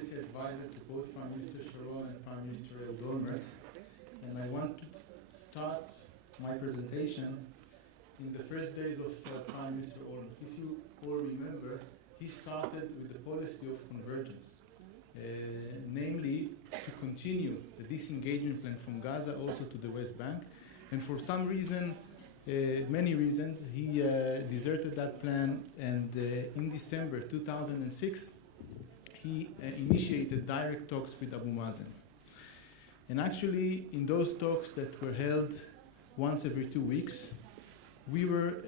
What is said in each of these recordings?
policy advisor to both Prime Minister Shalom and Prime Minister Olmert, and I want to start my presentation in the first days of Prime Minister Olmert. If you all remember, he started with the policy of convergence, namely to continue the disengagement plan from Gaza also to the West Bank, and for some reason, many reasons, he deserted that plan, and in December 2006, he initiated direct talks with Abu Mazen. And actually, in those talks that were held once every 2 weeks, we were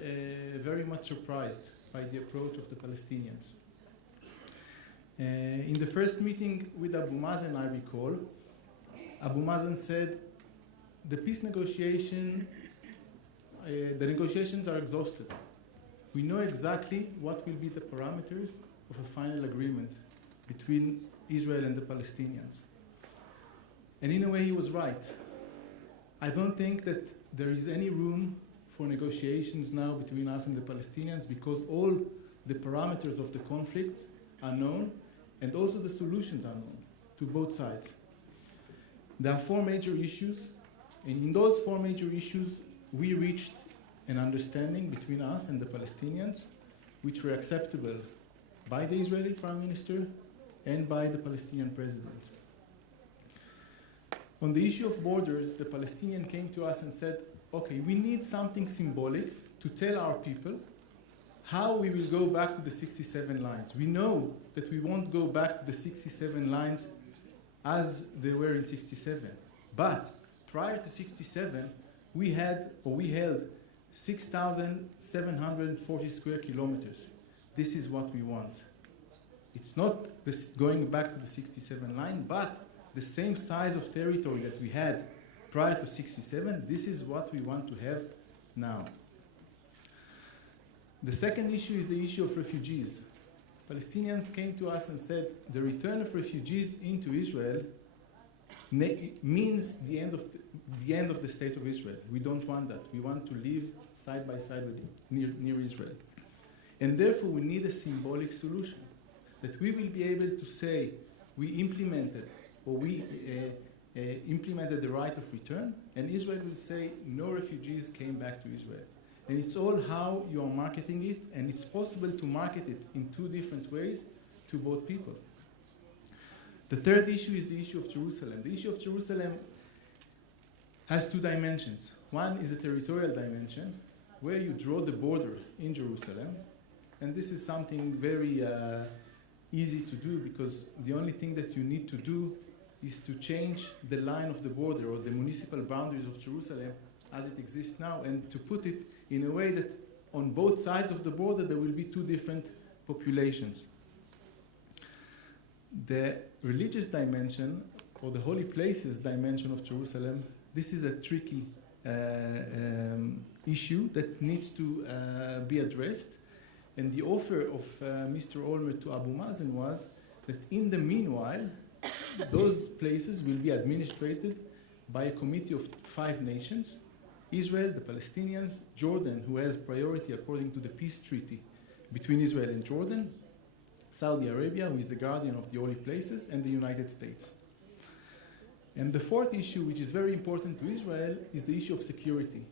very much surprised by the approach of the Palestinians. In the first meeting with Abu Mazen, I recall, Abu Mazen said, the peace negotiation, the negotiations are exhausted. We know exactly what will be the parameters of a final agreement between Israel and the Palestinians. And in a way, he was right. I don't think that there is any room for negotiations now between us and the Palestinians because all the parameters of the conflict are known and also the solutions are known to both sides. There are 4 major issues, and in those 4 major issues, we reached an understanding between us and the Palestinians, which were acceptable by the Israeli Prime Minister and by the Palestinian President. On the issue of borders, the Palestinian came to us and said, okay, we need something symbolic to tell our people how we will go back to the 67 lines. We know that we won't go back to the 67 lines as they were in 67. But prior to 67, we held 6,740 square kilometers. This is what we want. It's not this going back to the 67 line, but the same size of territory that we had prior to 67, this is what we want to have now. The second issue is the issue of refugees. Palestinians came to us and said the return of refugees into Israel means the end of the state of Israel. We don't want that. We want to live side by side with near Israel. And therefore, we need a symbolic solution that we will be able to say we implemented the right of return, and Israel will say no refugees came back to Israel. And it's all how you are marketing it, and it's possible to market it in 2 different ways to both people. The third issue is the issue of Jerusalem. The issue of Jerusalem has 2 dimensions. One is a territorial dimension, where you draw the border in Jerusalem, and this is something very easy to do because the only thing that you need to do is to change the line of the border or the municipal boundaries of Jerusalem as it exists now, and to put it in a way that on both sides of the border there will be 2 different populations. The religious dimension, or the holy places dimension of Jerusalem, this is a tricky issue that needs to be addressed. And the offer of Mr. Olmert to Abu Mazen was that in the meanwhile, those places will be administrated by a committee of 5 nations: Israel, the Palestinians, Jordan, who has priority according to the peace treaty between Israel and Jordan, Saudi Arabia, who is the guardian of the holy places, and the United States. And the 4th issue, which is very important to Israel, is the issue of security.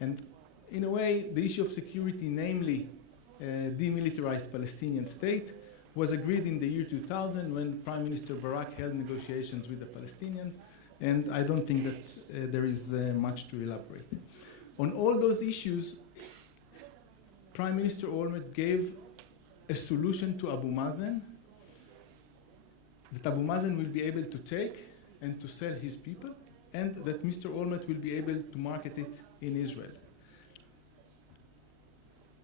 And in a way, the issue of security, namely demilitarized Palestinian state, was agreed in the year 2000 when Prime Minister Barak held negotiations with the Palestinians, and I don't think that there is much to elaborate. On all those issues, Prime Minister Olmert gave a solution to Abu Mazen that Abu Mazen will be able to take and to sell his people, and that Mr. Olmert will be able to market it in Israel.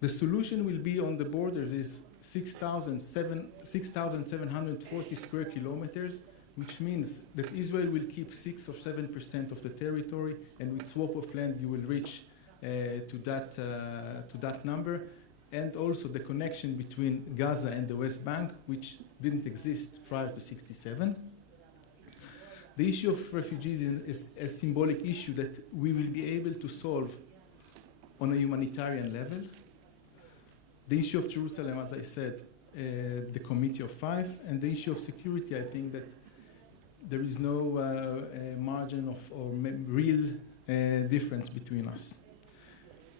The solution will be on the borders is 6,740 square kilometers, which means that Israel will keep 6 or 7% of the territory, and with swap of land you will reach to that number, and also the connection between Gaza and the West Bank, which didn't exist prior to 67. The issue of refugees is a symbolic issue that we will be able to solve on a humanitarian level. The issue of Jerusalem, as I said, the Committee of Five, and the issue of security, I think that there is no margin of or real difference between us.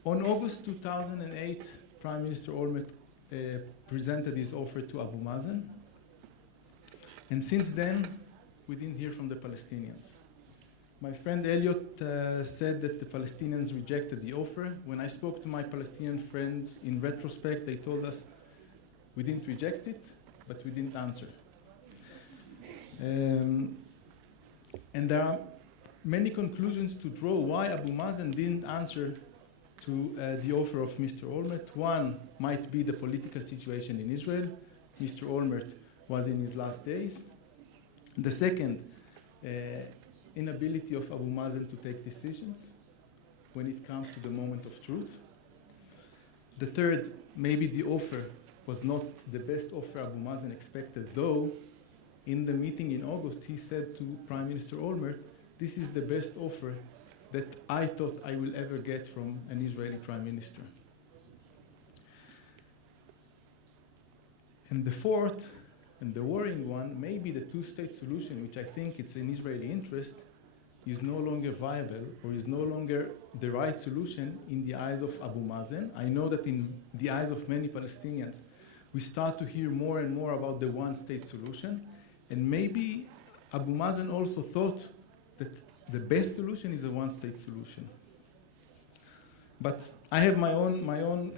On August 2008, Prime Minister Olmert presented his offer to Abu Mazen, and since then, we didn't hear from the Palestinians. My friend Elliot said that the Palestinians rejected the offer. When I spoke to my Palestinian friends, in retrospect, they told us we didn't reject it, but we didn't answer. And there are many conclusions to draw why Abu Mazen didn't answer to the offer of Mr. Olmert. One might be the political situation in Israel. Mr. Olmert was in his last days. The second, inability of Abu Mazen to take decisions when it comes to the moment of truth. The third, maybe the offer was not the best offer Abu Mazen expected, though in the meeting in August he said to Prime Minister Olmert, this is the best offer that I thought I will ever get from an Israeli Prime Minister. And the fourth, and the worrying one, maybe the two-state solution, which I think it's in Israeli interest, is no longer viable or is no longer the right solution in the eyes of Abu Mazen. I know that in the eyes of many Palestinians, we start to hear more and more about the one-state solution. And maybe Abu Mazen also thought that the best solution is a one-state solution. But I have my own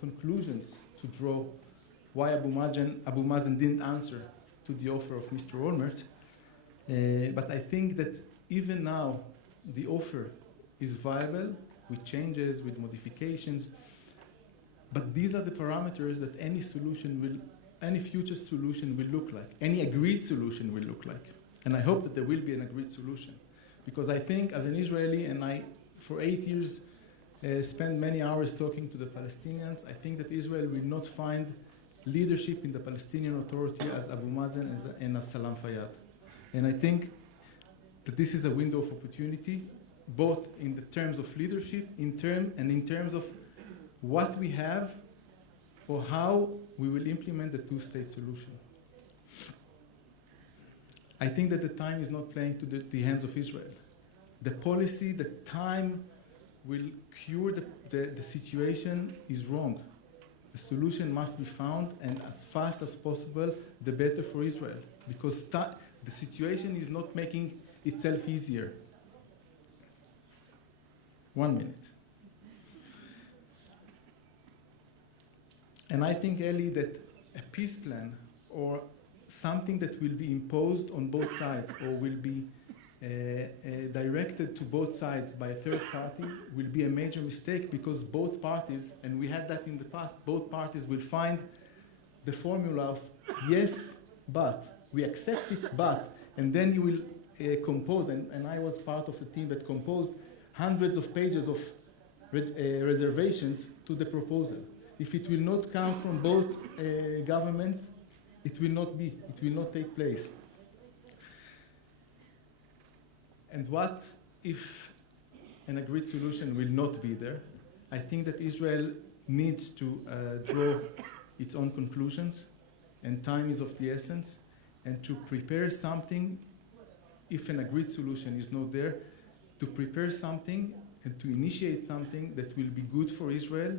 conclusions to draw why Abu Mazen didn't answer to the offer of Mr. Olmert. But I think that even now, the offer is viable with changes, with modifications. But these are the parameters that any future solution will look like. Any agreed solution will look like. And I hope that there will be an agreed solution. Because I think as an Israeli, and I, for 8 years, spent many hours talking to the Palestinians, I think that Israel will not find leadership in the Palestinian Authority as Abu Mazen and as Salam Fayyad. And I think that this is a window of opportunity, both in the terms of leadership, in terms of what we have or how we will implement the two-state solution. I think that the time is not playing to the hands of Israel. The policy, the time will cure the situation is wrong. The solution must be found, and as fast as possible, the better for Israel, because the situation is not making itself easier. 1 minute. And I think, Eli, that a peace plan or something that will be imposed on both sides or will be directed to both sides by a third party will be a major mistake, because both parties, and we had that in the past, both parties will find the formula of yes, but, we accept it, but, and then you will compose, and I was part of a team that composed hundreds of pages of reservations to the proposal. If it will not come from both governments, it will not take place. And what if an agreed solution will not be there? I think that Israel needs to draw its own conclusions, and time is of the essence, and to prepare something, if an agreed solution is not there, to prepare something and to initiate something that will be good for Israel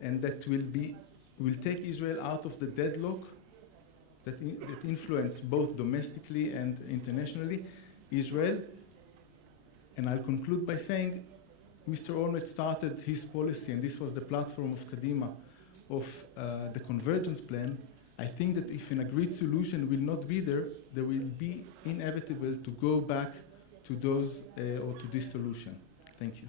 and that will take Israel out of the deadlock that influence both domestically and internationally Israel. And I'll conclude by saying Mr. Olmert started his policy, and this was the platform of Kadima, of the convergence plan. I think that if an agreed solution will not be there, there will be inevitable to go back to those or to this solution. Thank you.